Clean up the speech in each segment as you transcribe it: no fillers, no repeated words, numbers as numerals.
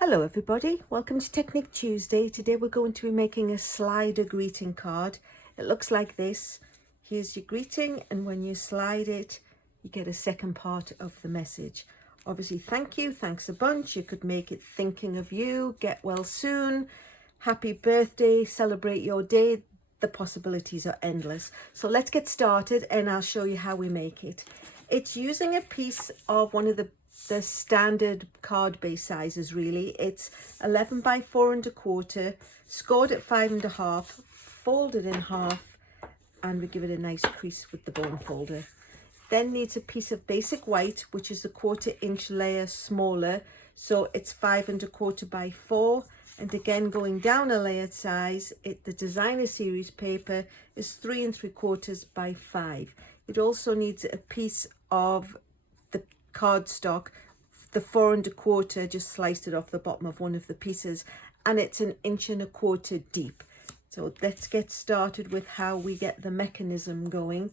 Hello everybody, welcome to Technique Tuesday. Today we're going to be making a slider greeting card. It looks like this. Here's your greeting, and when you slide it, you get a second part of the message. Obviously, thank you, thanks a bunch. You could make it thinking of you, get well soon, happy birthday, celebrate your day. The possibilities are endless. So let's get started and I'll show you how we make it. It's using a piece of one of the standard card base sizes really. It's 11 by 4¼ scored at 5½, folded in half, and we give it a nice crease with the bone folder. Then needs a piece of basic white, which is a 1/4 inch layer smaller, so it's 5¼ by 4, and again going down a layered size, the designer series paper is 3¾ by 5. It also needs a piece of the cardstock, the 4¼ just sliced it off the bottom of one of the pieces, and it's 1¼ inch deep. So let's get started with how we get the mechanism going.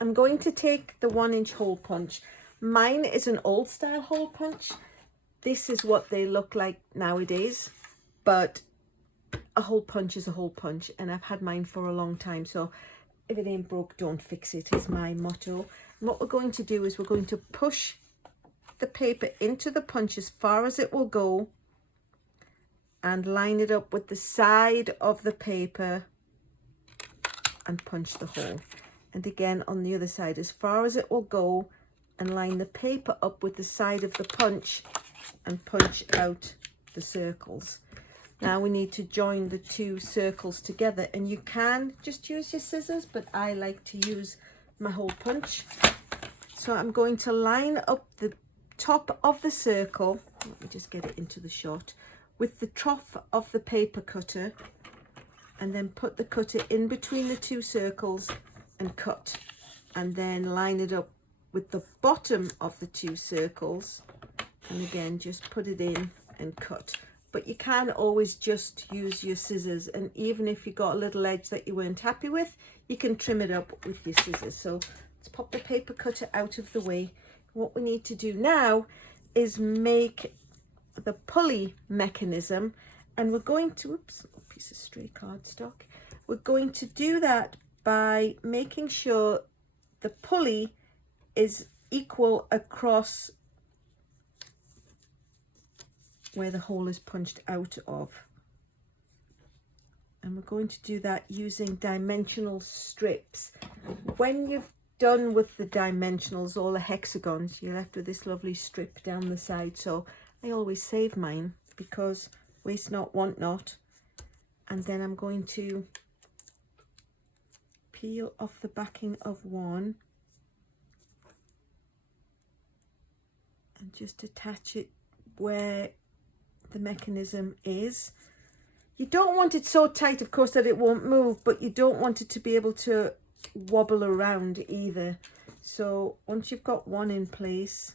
I'm going to take the 1-inch hole punch. Mine is an old style hole punch. This is what they look like nowadays, but a hole punch is a hole punch, and I've had mine for a long time, so if it ain't broke, don't fix it is my motto. And what we're going to do is we're going to push the paper into the punch as far as it will go and line it up with the side of the paper and punch the hole. And again on the other side as far as it will go and line the paper up with the side of the punch and punch out the circles. Now we need to join the two circles together, and you can just use your scissors, but I like to use my hole punch. So I'm going to line up the top of the circle, let me just get it into the shot, with the trough of the paper cutter, and then put the cutter in between the two circles and cut, and then line it up with the bottom of the two circles, and again just put it in and cut. But you can always just use your scissors, and even if you got a little edge that you weren't happy with, you can trim it up with your scissors. So let's pop the paper cutter out of the way. What we need to do now is make the pulley mechanism, and we're going to, oops, a piece of stray cardstock. We're going to do that by making sure the pulley is equal across where the hole is punched out of. And we're going to do that using dimensional strips. When you've done with the dimensionals, all the hexagons, you're left with this lovely strip down the side. So I always save mine because waste not, want not. And then I'm going to peel off the backing of one and just attach it where the mechanism is. You don't want it so tight, of course, that it won't move, but you don't want it to be able to wobble around either. So once you've got one in place,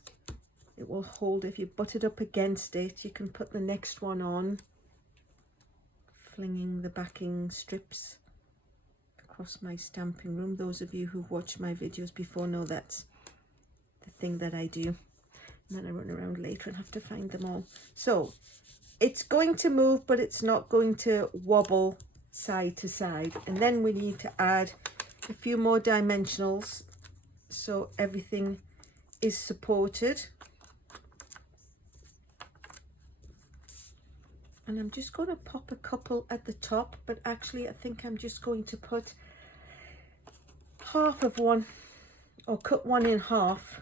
it will hold. If you butt it up against it, you can put the next one on, flinging the backing strips across my stamping room. Those of you who've watched my videos before know that's the thing that I do. And then I run around later and have to find them all. So it's going to move, but it's not going to wobble side to side. And then we need to add a few more dimensionals so everything is supported. And I'm just going to pop a couple at the top, but actually I think I'm just going to put half of one, or cut one in half,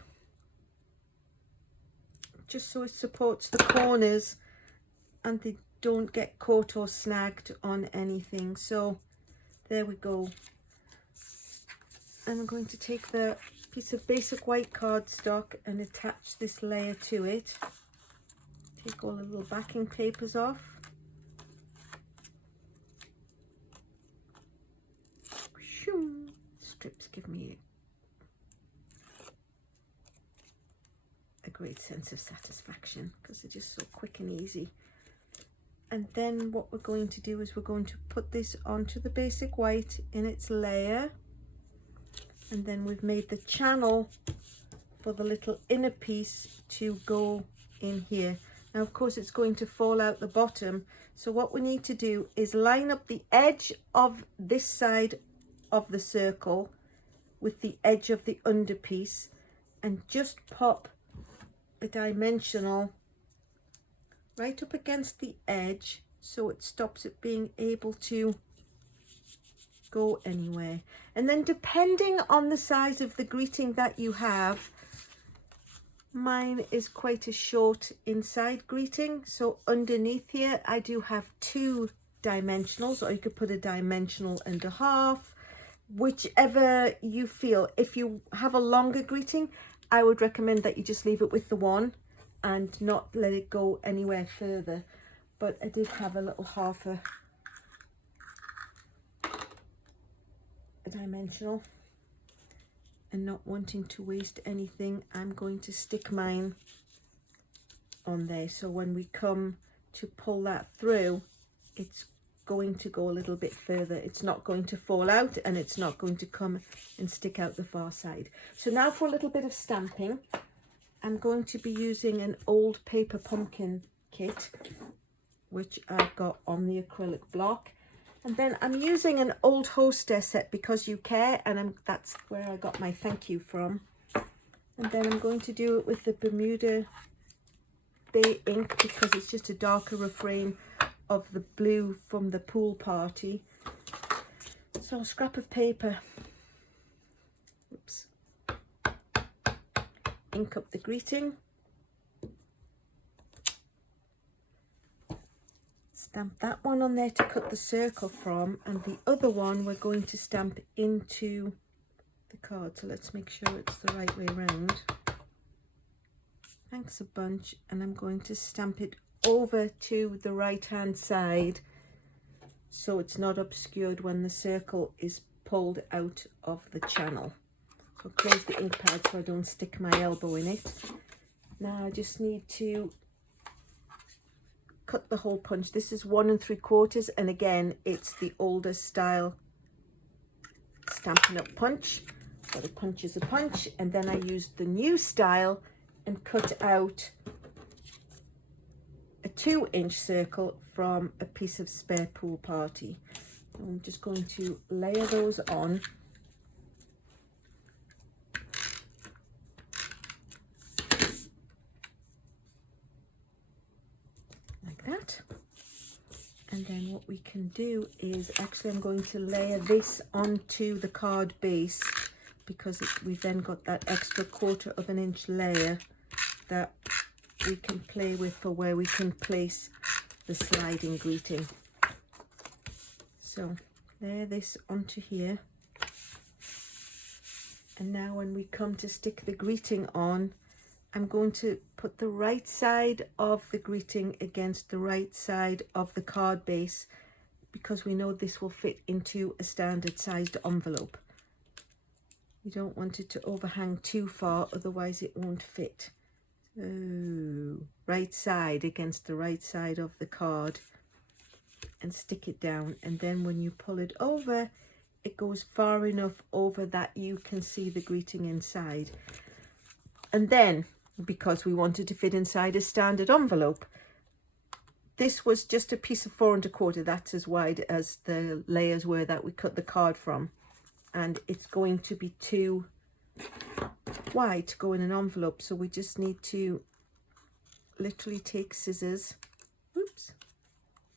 just so it supports the corners and they don't get caught or snagged on anything. So there we go. And I'm going to take the piece of basic white cardstock and attach this layer to it. Take all the little backing papers off. Strips give me a great sense of satisfaction because they're just so quick and easy. And then what we're going to do is we're going to put this onto the basic white in its layer, and then we've made the channel for the little inner piece to go in here. Now, of course, it's going to fall out the bottom. So what we need to do is line up the edge of this side of the circle with the edge of the underpiece and just pop a dimensional right up against the edge so it stops it being able to go anywhere. And then depending on the size of the greeting that you have, mine is quite a short inside greeting, so underneath here I do have 2 dimensionals, or you could put a dimensional and a half, whichever you feel. If you have a longer greeting, I would recommend that you just leave it with the 1 and not let it go anywhere further. But I did have a little half a dimensional, and not wanting to waste anything, I'm going to stick mine on there, so when we come to pull that through, it's going to go a little bit further. It's not going to fall out, and it's not going to come and stick out the far side. So now for a little bit of stamping, I'm going to be using an old paper pumpkin kit, which I've got on the acrylic block. And then I'm using an old Hoster set, Because You Care, and that's where I got my Thank You from. And then I'm going to do it with the Bermuda Bay ink, because it's just a darker refrain of the blue from the pool party. So a scrap of paper, oops, ink up the greeting, stamp that one on there to cut the circle from, and the other one we're going to stamp into the card. So let's make sure it's the right way around. Thanks a bunch, and I'm going to stamp it over to the right hand side so it's not obscured when the circle is pulled out of the channel. So close the ink pad so I don't stick my elbow in it. Now I just need to cut the hole punch. This is 1 3/4, and again it's the older style Stampin' Up punch. So the punch is a punch, and then I used the new style and cut out a 2-inch circle from a piece of spare pool party. I'm just going to layer those on. Like that. And then what we can do is, actually I'm going to layer this onto the card base, because we've then got that extra 1/4 of an inch layer that we can play with for where we can place the sliding greeting. So layer this onto here, and now when we come to stick the greeting on, I'm going to put the right side of the greeting against the right side of the card base, because we know this will fit into a standard sized envelope. You don't want it to overhang too far, otherwise it won't fit. So right side against the right side of the card, and stick it down, and then when you pull it over, it goes far enough over that you can see the greeting inside. And then, because we wanted to fit inside a standard envelope, this was just a piece of 4 1/4. That's as wide as the layers were that we cut the card from, and it's going to be too wide to go in an envelope, so we just need to literally take scissors, oops,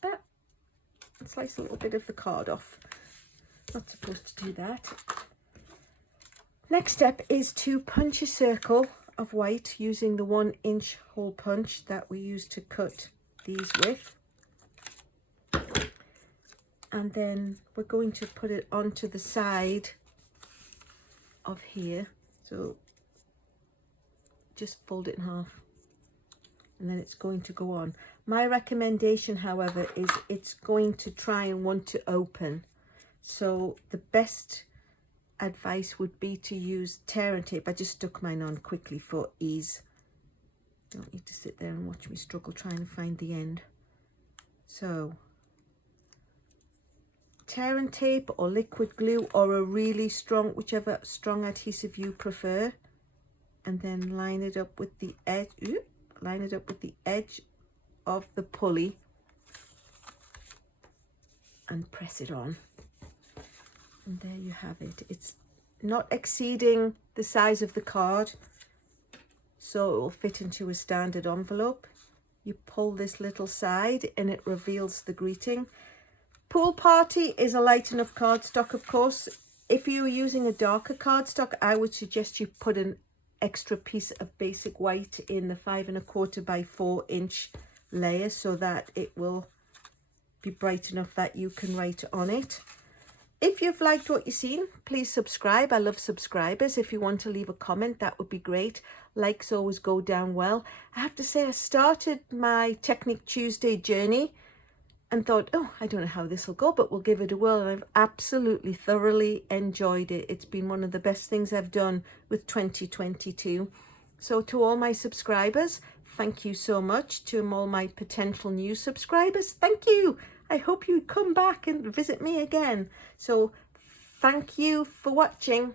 and slice a little bit of the card off. Not supposed to do that. Next step is to punch a circle of white using the 1-inch hole punch that we used to cut these with, and then we're going to put it onto the side of here. So just fold it in half, and then it's going to go on. My recommendation, however, is it's going to try and want to open. So the best advice would be to use tear and tape. I just stuck mine on quickly for ease. Don't need to sit there and watch me struggle trying to find the end. So tear and tape or liquid glue, or a really strong, whichever strong adhesive you prefer, and then line it up with the edge. Line it up with the edge of the pulley and press it on. And there you have it. It's not exceeding the size of the card, so it will fit into a standard envelope. You pull this little side and it reveals the greeting. Pool Party is a light enough cardstock, of course. If you were using a darker cardstock, I would suggest you put an extra piece of basic white in the 5 1/4 by 4 inch layer so that it will be bright enough that you can write on it. If you've liked what you've seen, please subscribe. I love subscribers. If you want to leave a comment, that would be great. Likes always go down well. I have to say, I started my Technic Tuesday journey and thought, oh, I don't know how this will go, but we'll give it a whirl. And I've absolutely thoroughly enjoyed it. It's been one of the best things I've done with 2022. So to all my subscribers, thank you so much. To all my potential new subscribers, thank you. I hope you come back and visit me again. So thank you for watching.